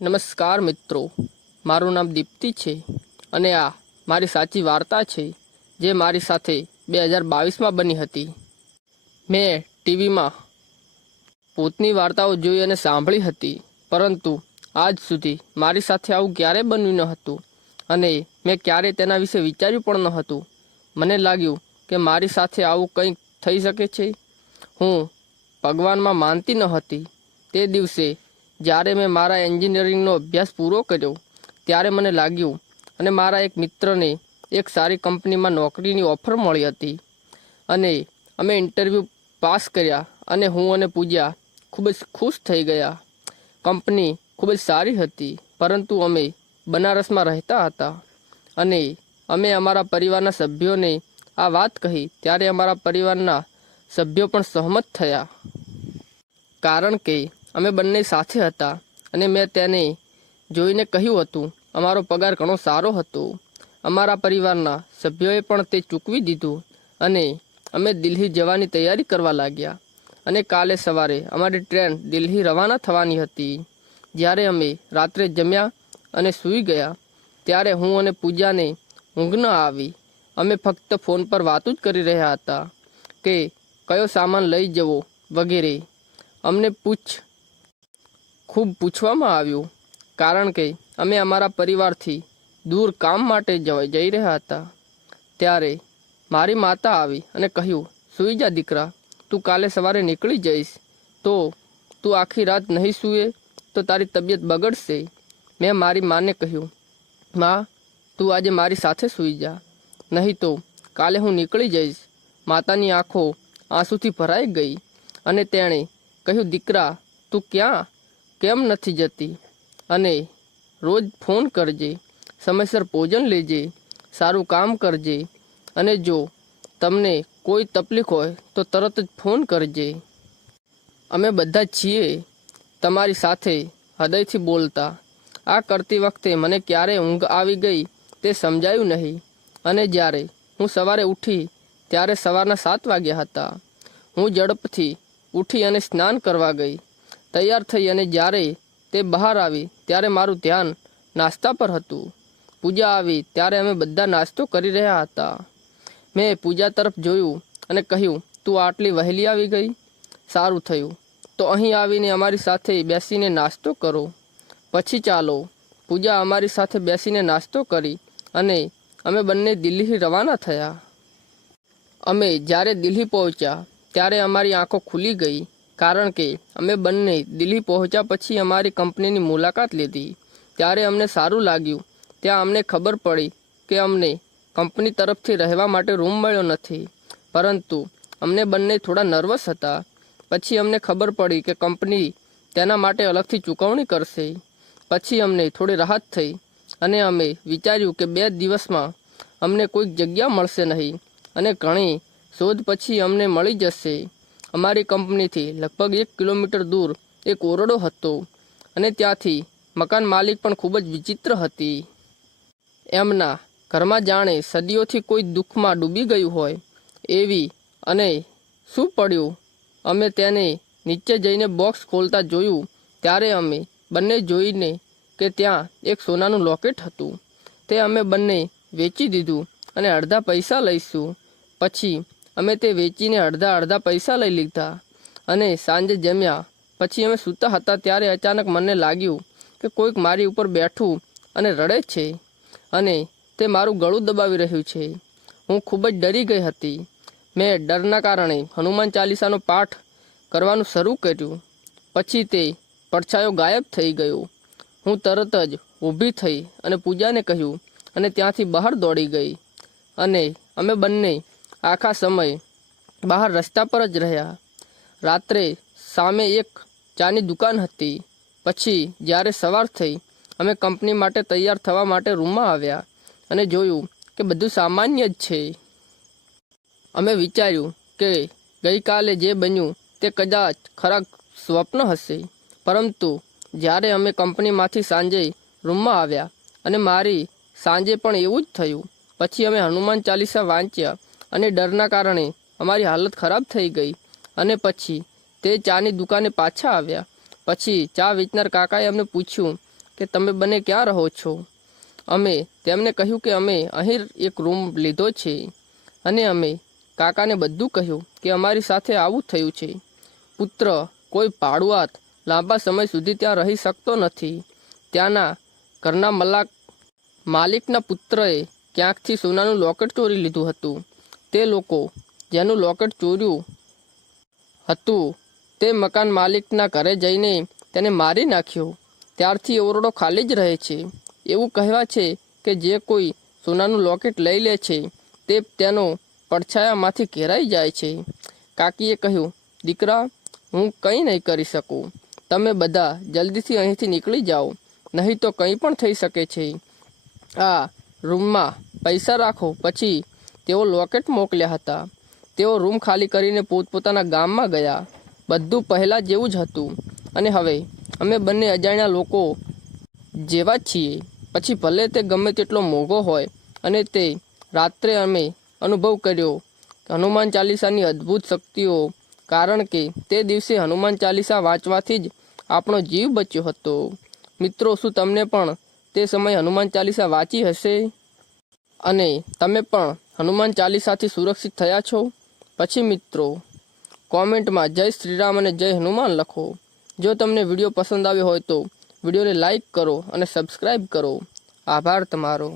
નમસ્કાર મિત્રો, મારું નામ દીપ્તિ છે અને આ મારી સાચી વાર્તા છે જે મારી સાથે બે હજાર બાવીસમાં બની હતી. મેં ટીવીમાં પોતની વાર્તાઓ જોઈ અને સાંભળી હતી, પરંતુ આજ સુધી મારી સાથે આવું ક્યારે બન્યું ન હતું અને મેં ક્યારે તેના વિશે વિચાર્યું પણ ન હતું. મને લાગ્યું કે મારી સાથે આવું કંઈક થઈ શકે છે. હું ભગવાનમાં માનતી ન હતી. તે દિવસે જ્યારે મેં મારા એન્જિનિયરિંગનો અભ્યાસ પૂરો કર્યો, ત્યારે મને લાગ્યું અને મારા એક મિત્રને એક સારી કંપનીમાં નોકરીની ઓફર મળી હતી. અને અમે ઇન્ટરવ્યૂ પાસ કર્યા અને હું અને પૂજા ખૂબ જ ખુશ થઈ ગયા. કંપની ખૂબ જ સારી હતી, પરંતુ અમે બનારસમાં રહેતા હતા. અને અમે અમારા પરિવારના સભ્યોને આ વાત કહી, ત્યારે અમારા પરિવારના સભ્યો પણ સહમત થયા. કારણ કે અમે બંને સાથે હતા અને મેં તેને જોઈને કહ્યું હતું, અમારો પગાર ઘણો સારો હતો. અમારા પરિવારના સભ્યોએ પણ તે ચૂકવી દીધું અને અમે દિલ્હી જવાની તૈયારી કરવા લાગ્યા. અને કાલે સવારે અમારી ટ્રેન દિલ્હી રવાના થવાની હતી. જ્યારે અમે રાત્રે જમ્યા અને સૂઈ ગયા, ત્યારે હું અને પૂજાને ઊંઘ ન આવી. અમે ફક્ત ફોન પર વાતો જ કરી રહ્યા હતા કે કયો સામાન લઈ જવો વગેરે. અમને પૂછ ખૂબ પૂછવામાં આવ્યું, કારણ કે અમે અમારા પરિવારથી દૂર કામ માટે જઈ રહ્યા હતા. ત્યારે મારી માતા આવી અને કહ્યું, સૂઈ જા દીકરા, તું કાલે સવારે નીકળી જઈશ. તો તું આખી રાત નહીં સૂએ તો તારી તબિયત બગડશે. મેં મારી માને કહ્યું, માં, તું આજે મારી સાથે સૂઈ જા. નહીં તો કાલે હું નીકળી જઈશ. માતાની આંખો આંસુથી ભરાઈ ગઈ અને તેણે કહ્યું, દીકરા, તું ક્યાં? કેમ નથી જતી? અને રોજ ફોન કરજે, સમયસર ભોજન લેજે, સારું કામ કરજે. અને જો તમને કોઈ તકલીફ હોય, તો તરત જ ફોન કરજે. અમે બધા છીએ તમારી સાથે હૃદયથી બોલતા. આ કરતી વખતે મને ક્યારે ઊંઘ આવી ગઈ તે સમજાયું નહીં. અને જ્યારે હું સવારે ઉઠી, ત્યારે સવારના સાત વાગ્યા હતા. હું ઝડપથી ઉઠી અને સ્નાન કરવા ગઈ. તૈયાર થઈ અને જ્યારે તે બહાર આવી, ત્યારે મારું ધ્યાન નાસ્તા પર હતું. પૂજા આવી, ત્યારે અમે બધા નાસ્તો કરી રહ્યા હતા. મેં પૂજા તરફ જોયું અને કહ્યું, તું આટલી વહેલી આવી ગઈ? સારું થયું. તો અહીં આવીને અમારી સાથે બેસીને નાસ્તો કરો. પછી ચાલો. પૂજા અમારી સાથે બેસીને નાસ્તો કરી અને અમે બંને દિલ્હી રવાના થયા. અમે જ્યારે દિલ્હી પહોંચ્યા, ત્યારે અમારી આંખો ખુલી ગઈ. કારણ કે અમે બંને દિલ્હી પહોંચ્યા પછી અમારી કંપનીની મુલાકાત લીધી. ત્યારે અમને સારું લાગ્યું. ત્યાં અમને ખબર પડી કે અમને કંપની તરફથી રહેવા માટે રૂમ મળ્યો નથી. પરંતુ અમને બંને થોડા નર્વસ હતા. પછી અમને ખબર પડી કે કંપની તેના માટે અલગથી ચૂકવણી કરશે. પછી અમને થોડી રાહત થઈ અને અમે વિચાર્યું કે બે દિવસમાં અમને કોઈક જગ્યા મળશે નહીં અને ઘણી શોધ પછી અમને મળી જશે. અમારી કંપનીથી લગભગ એક કિલોમીટર દૂર એક ઓરડો હતો અને ત્યાંથી મકાન માલિક પણ ખૂબ જ વિચિત્ર હતી. એમના ઘરમાં જાણે સદીઓથી કોઈ દુઃખમાં ડૂબી ગયું હોય એવી અને શું પડ્યું? અમે તેને નીચે જઈને બોક્સ ખોલતા જોયું, ત્યારે અમે બંને જોઈને કે ત્યાં એક સોનાનું લોકેટ હતું. તે અમે બંને વેચી દીધું અને અડધા પૈસા લઈશું. પછી અમે તે વેચીને અડધા અડધા પૈસા લઈ લીધા અને સાંજે જમ્યા. પછી અમે સૂતા હતા ત્યારે અચાનક મને લાગ્યું કે કોઈક મારી ઉપર બેઠું અને રડે છે અને તે મારું ગળું દબાવી રહ્યું છે. હું ખૂબ જ ડરી ગઈ હતી. મેં ડરના કારણે હનુમાન ચાલીસાનો પાઠ કરવાનું શરૂ કર્યું. પછી તે પડછાયો ગાયબ થઈ ગયો. હું તરત જ ઊભી થઈ અને પૂજાને કહ્યું અને ત્યાંથી બહાર દોડી ગઈ. અને અમે બંને આખા સમય બહાર રસ્તા પર જ રહ્યા. રાત્રે સામે એક ચાની દુકાન હતી. પછી જ્યારે સવાર થઈ, અમે કંપની માટે તૈયાર થવા માટે રૂમમાં આવ્યા અને જોયું કે બધું સામાન્ય જ છે. અમે વિચાર્યું કે ગઈકાલે જે બન્યું તે કદાચ ખરા સ્વપ્ન હશે. પરંતુ જ્યારે અમે કંપનીમાંથી સાંજે રૂમમાં આવ્યા અને મારી સાંજે પણ એવું જ થયું. પછી અમે હનુમાન ચાલીસા વાંચ્યા અને ડરના કારણે અમારી હાલત ખરાબ થઈ ગઈ. અને પછી તે ચાની દુકાને પાછા આવ્યા. પછી ચા વેચનાર કાકાએ અમને પૂછ્યું કે, તમે બંને ક્યાં રહો છો? અમે તેમને કહ્યું કે, અમે અહીં એક રૂમ લીધો છે. અને અમે કાકાને બધું કહ્યું કે, અમારી સાથે આવું થયું છે. પુત્ર કોઈ ભાડુઆત લાંબા સમય સુધી ત્યાં રહી શકતો નથી. ત્યાંના ઘરના મલાક, માલિકના પુત્રએ ક્યાંકથી સોનાનું લોકેટ ચોરી લીધું હતું. તે લોકો જેનું લોકેટ ચોર્યું હતું તે મકાન માલિકના ઘરે જઈને તેને મારી નાખ્યો. ત્યારથી ઓરડો ખાલી જ રહે છે. એવું કહેવા છે કે જે કોઈ સોનાનું લોકેટ લઈ લે છે, તે તેનો પડછાયામાંથી ઘેરાઈ જાય છે. કાકીએ કહ્યું, દીકરા, હું કંઈ નહીં કરી શકું. તમે બધા જલ્દીથી અહીંથી નીકળી જાઓ. નહીં તો કંઈ પણ થઈ શકે છે. આ રૂમમાં પૈસા રાખો, પછી તેઓ લોકેટ મોકલ્યા હતા. તેઓ રૂમ ખાલી કરીને પોતપોતાના ગામમાં ગયા. બધું પહેલાં જેવું જ હતું. અને હવે, અમે બંને અજાણ્યા લોકો જેવા છીએ. પછી ભલે તે ગમે તેટલો મોંઘો હોય, અને તે રાત્રે અમે અનુભવ કર્યો. હનુમાન ચાલીસાની અદ્ભુત શક્તિઓ, કારણ કે તે દિવસે હનુમાન ચાલીસા વાંચવાથી જ આપણો જીવ બચ્યો હતો. મિત્રો, શું તમને પણ તે સમયે હનુમાન ચાલીસા વાંચી હશે? અને તમે પણ હનુમાન ચાલીસાથી સુરક્ષિત થયા છો? પછી મિત્રો, કોમેન્ટમાં જય શ્રીરામ અને જય હનુમાન લખો. જો તમને વીડિયો પસંદ આવ્યો હોય તો વિડીયોને લાઈક કરો અને સબસ્ક્રાઈબ કરો. આભાર તમારો.